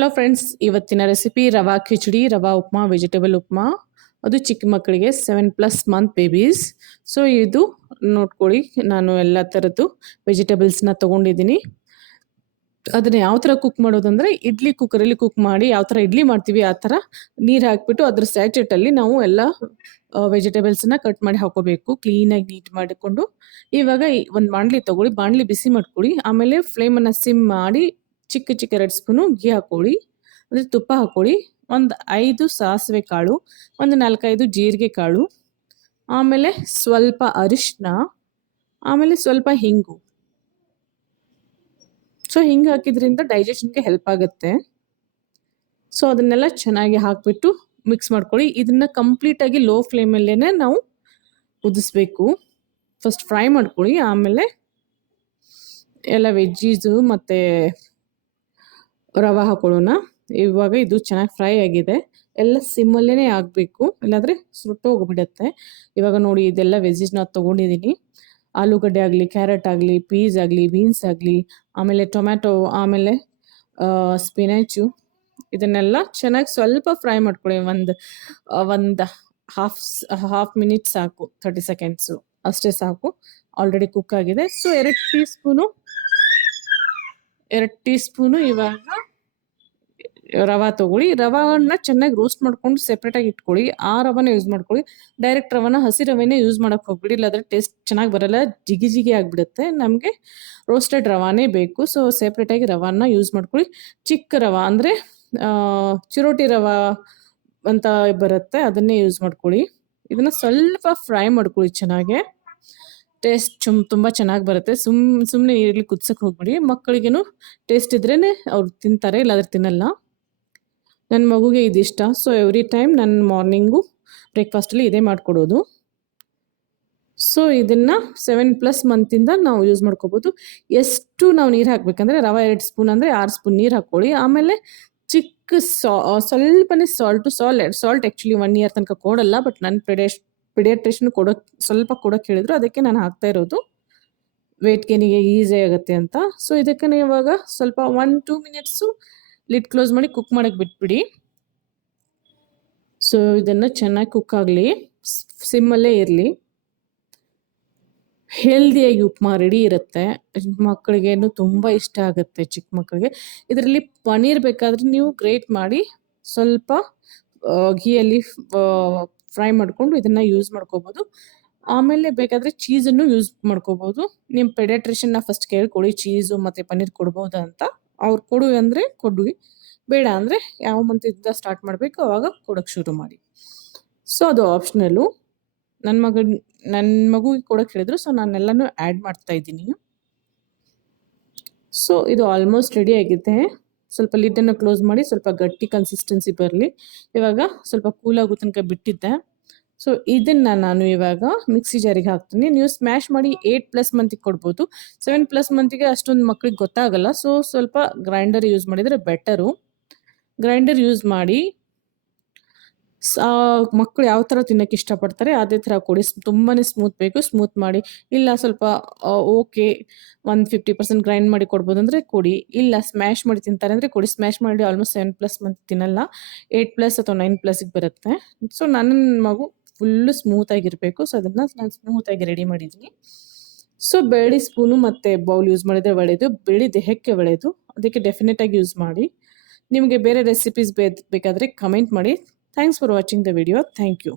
Hello friends, ಇವತ್ತಿನ recipe ರವಾ ಖಿಚಡಿ, ರವಾ upma, vegetable upma. ಅದು ಚಿಕ್ಕ ಮಕ್ಕಳಿಗೆ 7+ ಮಂತ್ ಬೇಬೀಸ್. ಸೊ ಇದು ನೋಡ್ಕೊಳ್ಳಿ, ನಾನು ಎಲ್ಲ ಥರದ್ದು ವೆಜಿಟೇಬಲ್ಸ್ನ ತೊಗೊಂಡಿದ್ದೀನಿ. ಅದನ್ನ ಯಾವ ಥರ ಕುಕ್ ಮಾಡೋದಂದರೆ, ಇಡ್ಲಿ ಕುಕ್ಕರಲ್ಲಿ ಕುಕ್ ಮಾಡಿ ಯಾವ ಥರ ಇಡ್ಲಿ ಮಾಡ್ತೀವಿ ಆ ಥರ ನೀರು ಹಾಕಿಬಿಟ್ಟು ಅದ್ರ ಸ್ಯಾಚೆಟಲ್ಲಿ ನಾವು ಎಲ್ಲ ವೆಜಿಟೇಬಲ್ಸನ್ನ ಕಟ್ ಮಾಡಿ ಹಾಕೋಬೇಕು. ಕ್ಲೀನಾಗಿ ನೀಟ್ ಮಾಡಿಕೊಂಡು ಇವಾಗ ಒಂದು ಬಾಣಲಿ ತೊಗೊಳ್ಳಿ, ಬಾಣಲಿ ಬಿಸಿ ಮಾಡ್ಕೊಳ್ಳಿ. ಆಮೇಲೆ ಫ್ಲೇಮನ್ನು ಸಿಮ್ ಮಾಡಿ ಚಿಕ್ಕ 2 ಸ್ಪೂನು ಘೀ ಹಾಕೊಳ್ಳಿ, ಅಂದರೆ ತುಪ್ಪ ಹಾಕೊಳ್ಳಿ. ಒಂದು 5 ಸಾಸಿವೆ ಕಾಳು, ಒಂದು 4-5 ಜೀರಿಗೆ ಕಾಳು, ಆಮೇಲೆ ಸ್ವಲ್ಪ ಅರಿಶಿನ, ಆಮೇಲೆ ಸ್ವಲ್ಪ ಹಿಂಗು. ಸೊ ಹಿಂಗೆ ಹಾಕಿದ್ರಿಂದ ಡೈಜೆಷನ್ಗೆ ಹೆಲ್ಪ್ ಆಗುತ್ತೆ. ಸೊ ಅದನ್ನೆಲ್ಲ ಚೆನ್ನಾಗಿ ಹಾಕಿಬಿಟ್ಟು ಮಿಕ್ಸ್ ಮಾಡ್ಕೊಳ್ಳಿ. ಇದನ್ನು ಕಂಪ್ಲೀಟಾಗಿ ಲೋ ಫ್ಲೇಮಲ್ಲೇ ನಾವು ಕುದಿಸ್ಬೇಕು. ಫಸ್ಟ್ ಫ್ರೈ ಮಾಡ್ಕೊಳ್ಳಿ, ಆಮೇಲೆ ಎಲ್ಲ ವೆಜ್ಜೀಸು ಮತ್ತು ರವೆ ಹಾಕೊಳ್ಳೋಣ. ಇವಾಗ ಇದು ಚೆನ್ನಾಗಿ ಫ್ರೈ ಆಗಿದೆ. ಎಲ್ಲ ಸಿಮ್ಮಲ್ಲೇ ಆಗಬೇಕು, ಇಲ್ಲಾಂದರೆ ಸುಟ್ಟೋಗ್ಬಿಡುತ್ತೆ. ಇವಾಗ ನೋಡಿ, ಇದೆಲ್ಲ ವೆಜ್ಜೀಸ್ ನಾನು ತೊಗೊಂಡಿದ್ದೀನಿ. ಆಲೂಗಡ್ಡೆ ಆಗಲಿ, ಕ್ಯಾರೆಟ್ ಆಗಲಿ, ಪೀಸ್ ಆಗಲಿ, ಬೀನ್ಸ್ ಆಗಲಿ, ಆಮೇಲೆ ಟೊಮ್ಯಾಟೊ, ಆಮೇಲೆ ಸ್ಪಿನಾಚು, ಇದನ್ನೆಲ್ಲ ಚೆನ್ನಾಗಿ ಸ್ವಲ್ಪ ಫ್ರೈ ಮಾಡ್ಕೊಳ್ಳಿ. ಒಂದು ಹಾಫ್ ಮಿನಿಟ್ ಸಾಕು, 30 ಸೆಕೆಂಡ್ಸು ಅಷ್ಟೇ ಸಾಕು. ಆಲ್ರೆಡಿ ಕುಕ್ ಆಗಿದೆ. ಸೊ 2 ಟೀ ಸ್ಪೂನು ಇವಾಗ ರವೆ ತೊಗೊಳ್ಳಿ. ರವೆನ ಚೆನ್ನಾಗಿ ರೋಸ್ಟ್ ಮಾಡ್ಕೊಂಡು ಸೆಪ್ರೇಟಾಗಿ ಇಟ್ಕೊಳ್ಳಿ. ಆ ರವೆನ ಯೂಸ್ ಮಾಡ್ಕೊಳ್ಳಿ. ಡೈರೆಕ್ಟ್ ರವೆನ, ಹಸಿ ರವೆನೇ ಯೂಸ್ ಮಾಡೋಕ್ಕೆ ಹೋಗ್ಬಿಡಿ, ಇಲ್ಲಾಂದರೆ ಟೇಸ್ಟ್ ಚೆನ್ನಾಗಿ ಬರಲ್ಲ, ಜಿಗಿ ಆಗಿಬಿಡುತ್ತೆ. ನಮಗೆ ರೋಸ್ಟೆಡ್ ರವಾನೇ ಬೇಕು. ಸೊ ಸೆಪ್ರೇಟಾಗಿ ರವೆನ ಯೂಸ್ ಮಾಡ್ಕೊಳ್ಳಿ. ಚಿಕ್ಕ ರವೆ ಅಂದರೆ ಚಿರೋಟಿ ರವೆ ಅಂತ ಬರುತ್ತೆ, ಅದನ್ನೇ ಯೂಸ್ ಮಾಡ್ಕೊಳ್ಳಿ. ಇದನ್ನು ಸ್ವಲ್ಪ ಫ್ರೈ ಮಾಡ್ಕೊಳ್ಳಿ ಚೆನ್ನಾಗೆ. ಟೇಸ್ಟ್ ತುಂಬ ಚೆನ್ನಾಗಿ ಬರುತ್ತೆ. ಸುಮ್ಮನೆ ನೀರಲ್ಲಿ ಕುದಿಸೋಕೆ ಹೋಗ್ಬಿಡಿ. ಮಕ್ಕಳಿಗೇನು ಟೇಸ್ಟ್ ಇದ್ರೇ ಅವ್ರು ತಿಂತಾರೆ, ಇಲ್ಲಾಂದ್ರೆ ತಿನ್ನಲ್ಲ. ನನ್ನ ಮಗುಗೆ ಇದಿಷ್ಟ. ಸೊ ಎವ್ರಿ ಟೈಮ್ ನನ್ನ ಮಾರ್ನಿಂಗು ಬ್ರೇಕ್ಫಾಸ್ಟಲ್ಲಿ ಇದೇ ಮಾಡಿಕೊಡೋದು. ಸೊ ಇದನ್ನು 7+ ಮಂತಿಂದ ನಾವು ಯೂಸ್ ಮಾಡ್ಕೋಬೋದು. ಎಷ್ಟು ನಾವು ನೀರು ಹಾಕಬೇಕಂದ್ರೆ, ರವೆ 2 ಸ್ಪೂನ್ ಅಂದರೆ 6 ಸ್ಪೂನ್ ನೀರು ಹಾಕ್ಕೊಳ್ಳಿ. ಆಮೇಲೆ ಚಿಕ್ಕ ಸ್ವಲ್ಪನೇ ಸಾಲ್ಟ್ ಆ್ಯಕ್ಚುಲಿ 1 ಇಯರ್ ತನಕ ಕೊಡಲ್ಲ, ಬಟ್ ನನ್ನ ಪಿಡಿಯಾಟ್ರಿಷನ್ ಸ್ವಲ್ಪ ಕೊಡೋಕ್ಕೆ ಹೇಳಿದ್ರು, ಅದಕ್ಕೆ ನಾನು ಹಾಕ್ತಾ ಇರೋದು. ವೇಟ್ ಗೇನಿಗೆ ಈಸಿ ಆಗುತ್ತೆ ಅಂತ. ಸೊ ಇದಕ್ಕೆ ಇವಾಗ ಸ್ವಲ್ಪ 1-2 ಮಿನಿಟ್ಸು ಲಿಡ್ ಕ್ಲೋಸ್ ಮಾಡಿ ಕುಕ್ ಮಾಡೋಕ್ಕೆ ಬಿಟ್ಬಿಡಿ. ಸೊ ಇದನ್ನು ಚೆನ್ನಾಗಿ ಕುಕ್ ಆಗಲಿ, ಸಿಮ್ಮಲ್ಲೇ ಇರಲಿ. ಹೆಲ್ದಿಯಾಗಿ ಉಪ್ಮಾ ರೆಡಿ ಇರುತ್ತೆ. ಮಕ್ಕಳಿಗೇನು ತುಂಬ ಇಷ್ಟ ಆಗುತ್ತೆ, ಚಿಕ್ಕ ಮಕ್ಕಳಿಗೆ. ಇದರಲ್ಲಿ ಪನ್ನೀರ್ ಬೇಕಾದರೆ ನೀವು ಗ್ರೇಟ್ ಮಾಡಿ ಸ್ವಲ್ಪ ಘೀಯಲ್ಲಿ ಫ್ರೈ ಮಾಡಿಕೊಂಡು ಇದನ್ನು ಯೂಸ್ ಮಾಡ್ಕೋಬೋದು. ಆಮೇಲೆ ಬೇಕಾದರೆ ಚೀಸನ್ನು ಯೂಸ್ ಮಾಡ್ಕೋಬೋದು. ನಿಮ್ಮ ಪೆಡಿಯಾಟ್ರಿಷನ್ನ ಫಸ್ಟ್ ಕೇಳ್ಕೊಳ್ಳಿ, ಚೀಸು ಮತ್ತು ಪನ್ನೀರ್ ಕೊಡ್ಬೋದು ಅಂತ. ಅವ್ರು ಕೊಡು ಅಂದರೆ ಕೊಡ್ವಿ, ಬೇಡ ಅಂದರೆ ಯಾವ ಮಂತಿಂದ ಸ್ಟಾರ್ಟ್ ಮಾಡಬೇಕು ಆವಾಗ ಕೊಡೋಕ್ಕೆ ಶುರು ಮಾಡಿ. ಸೊ ಅದು ಆಪ್ಷನಲ್ಲು. ನನ್ನ ಮಗುಗೆ ಕೊಡೋಕ್ಕೆ ಹೇಳಿದ್ರು, ಸೊ ನಾನೆಲ್ಲನೂ ಆ್ಯಡ್ ಮಾಡ್ತಾ ಇದ್ದೀನಿ. ಸೊ ಇದು ಆಲ್ಮೋಸ್ಟ್ ರೆಡಿ ಆಗಿದೆ. ಸ್ವಲ್ಪ ಲಿಡ್ಡನ್ನು ಕ್ಲೋಸ್ ಮಾಡಿ, ಸ್ವಲ್ಪ ಗಟ್ಟಿ ಕನ್ಸಿಸ್ಟೆನ್ಸಿ ಬರಲಿ. ಇವಾಗ ಸ್ವಲ್ಪ ಕೂಲಾಗೋ ತನಕ ಬಿಟ್ಟಿದ್ದೆ. ಸೊ ಇದನ್ನು ನಾನು ಇವಾಗ ಮಿಕ್ಸಿ ಜಾರಿಗೆ ಹಾಕ್ತೀನಿ. ನೀವು ಸ್ಮ್ಯಾಶ್ ಮಾಡಿ 8+ ಮಂತಿಗೆ ಕೊಡ್ಬೋದು. 7+ ಮಂತಿಗೆ ಅಷ್ಟೊಂದು ಮಕ್ಳಿಗೆ ಗೊತ್ತಾಗಲ್ಲ. ಸೊ ಸ್ವಲ್ಪ ಗ್ರೈಂಡರ್ ಯೂಸ್ ಮಾಡಿದರೆ ಬೆಟರು. ಗ್ರೈಂಡರ್ ಯೂಸ್ ಮಾಡಿ ಮಕ್ಕಳು ಯಾವ ಥರ ತಿನ್ನೋಕ್ಕೆ ಇಷ್ಟಪಡ್ತಾರೆ ಅದೇ ಥರ ಕೊಡಿ. ತುಂಬಾ ಸ್ಮೂತ್ ಬೇಕು, ಸ್ಮೂತ್ ಮಾಡಿ. ಇಲ್ಲ ಸ್ವಲ್ಪ ಓಕೆ 150% ಗ್ರೈಂಡ್ ಮಾಡಿ ಕೊಡ್ಬೋದು ಅಂದರೆ ಕೊಡಿ. ಇಲ್ಲ ಸ್ಮ್ಯಾಶ್ ಮಾಡಿ ತಿಂತಾರೆ ಅಂದರೆ ಕೊಡಿ. ಸ್ಮ್ಯಾಶ್ ಮಾಡಿ ಆಲ್ಮೋಸ್ಟ್ 7+ ಮಂತ್ ತಿನ್ನಲ್ಲ, 8+ ಅಥವಾ 9+ಗೆ ಬರುತ್ತೆ. ಸೊ ನನ್ನ ಮಗು ಫುಲ್ಲು ಸ್ಮೂತಾಗಿರಬೇಕು. ಸೊ ಅದನ್ನು ನಾನು ಸ್ಮೂತಾಗಿ ರೆಡಿ ಮಾಡಿದ್ದೀನಿ. ಸೊ ಬೇಳೆ ಸ್ಪೂನು ಮತ್ತು ಬೌಲ್ ಯೂಸ್ ಮಾಡಿದರೆ ಒಳ್ಳೆಯದು. ಬೇಳೆ ದೇಹಕ್ಕೆ ಒಳ್ಳೆಯದು, ಅದಕ್ಕೆ ಡೆಫಿನೆಟಾಗಿ ಯೂಸ್ ಮಾಡಿ. ನಿಮಗೆ ಬೇರೆ ರೆಸಿಪೀಸ್ ಬೇಕಾದರೆ ಕಮೆಂಟ್ ಮಾಡಿ. Thanks for watching the video. Thank you.